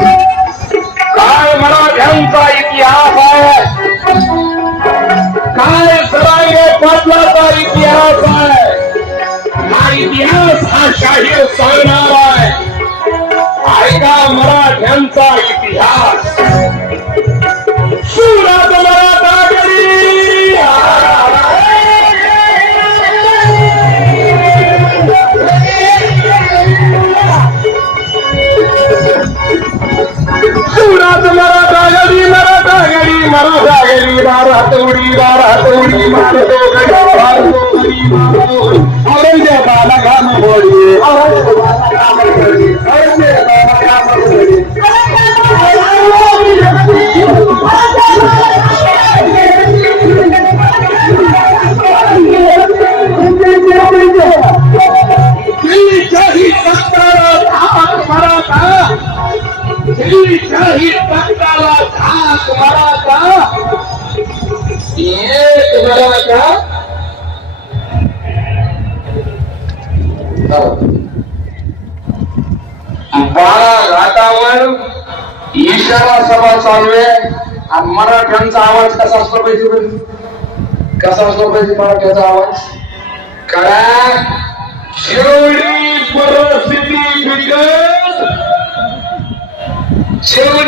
काय मराठ्यांचा इतिहास आहे? काय सरांगे पाटलाचा इतिहास आहे? हा इतिहास हा शाहीर सांगणार आहे. गडी बारात उडी बारात उडी मारतो मारतो मारतो घाम ही सत्तारा धाक घाटावर सभा चालू आहे आणि मराठ्यांचा आवाज कसा असला पाहिजे पण कसा असला पाहिजे मराठ्याचा आवाज काय जेवढी परिस्थिती बिघड जेवढी परिस्थिती